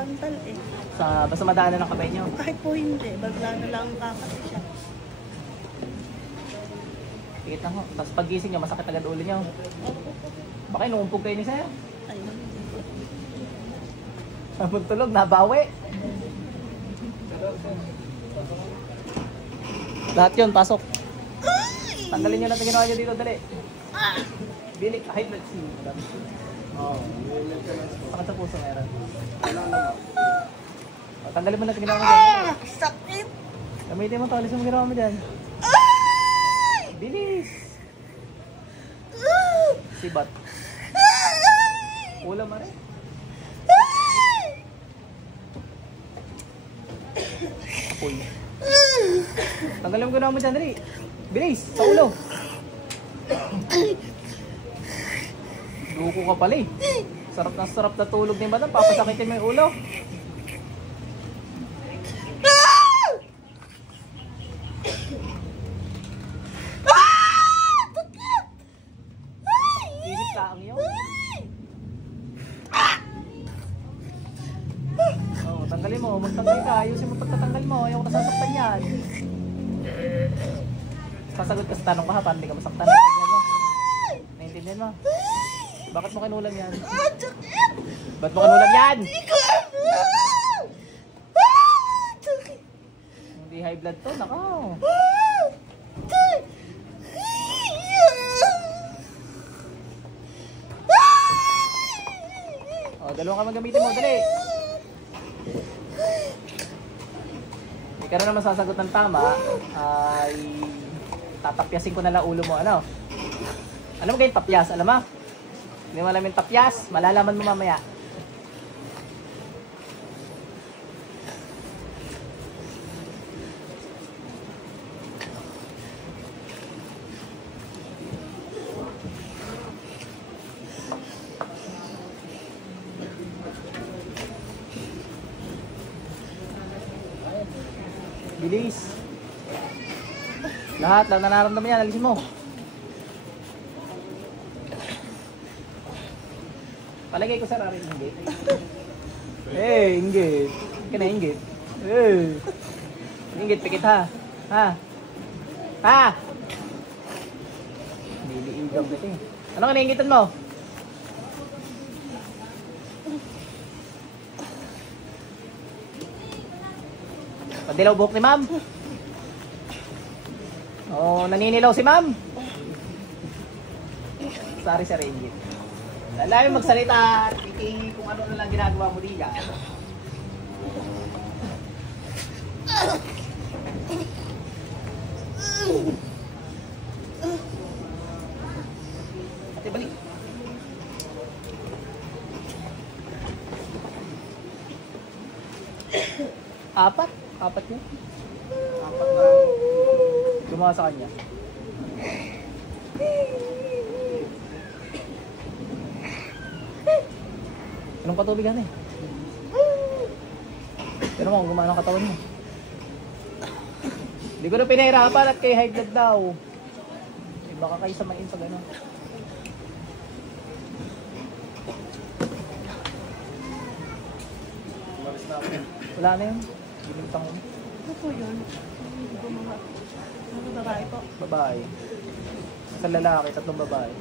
santal eh. Basta madaanan ng kamay nyo. Kahit po hindi, bagla na lang kakati siya. Tikit lang ho. Tapos paggising nyo, masakit agad ulo nyo. Baka inuumpog kayo ni sir. Ayun. Habang tulog, nabawi. Lahat yun, pasok. Tanggalin nyo natin ginawa nyo dito, dali. Bili, high blood C. Oo. Sakit sa puso meron. Tanggalin mo natin ginawa mo dyan. Sakit! Gamitin mo to, alis mo ginawa mo dyan. Bilis! Sibat. Ulam ma rin. Apoy. Tanggalin mo ginawa mo dyan, dali. Bilis! Sa ulo! Duko ka pala eh. Sarap na tulog ni madam. Papasakitin mo yung ulo. Isip ka ang yun. Oh, tanggalin mo. Magtanggal ka. Ayusin mo pagtatanggal mo. Ayaw ko nasasaktan yan. Sasagot ka sa tanong ka ha. Paano hindi ka masaktan? Naintindihan mo? Bakit mo kinulam yan? Ba't mo kinulam yan? Hindi high blood to, nako. O, dalawang ka magamitin mo, dali. Hindi ka na naman sasagot ng tama, ay tatapyasin ko na lang ulo mo, ano? Alam mo kayo tapyas, alam mo? Hindi mo alam yung tapyas, malalaman mo mamaya. Bilis. Lahat lang na nararamdaman yan, alisin mo. Palagay ko sa rarin inggit. Eh, inggit. Ka na inggit. Eh. Inggit, pikit ha. Ha? Ha? Niliigam na ito eh. Ano ka nainggitan mo? Padilaw buhok ni ma'am. Oh, naninilaw si ma'am. Sorry sa inggit. Alam mo magsalita, titingin kung ano na lang ginagawa mo diyan. Ate, balik. Apat yun. Apat na gumawa sa kanya. Anong patubigan eh? Pero mo, gumana ang katawan mo. Hindi ko na pinahirapan at kay high blood daw. Eh, baka kayo samain pag ano. Wala na yun. Ginintang mo. Ano po yun? Ano babae po? Babae. Sa lalaki, 3 babae.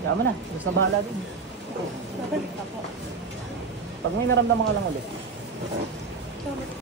Kaya mo na, gusto na bahala din. Bakit po? Pag may naramdaman ka lang ulit.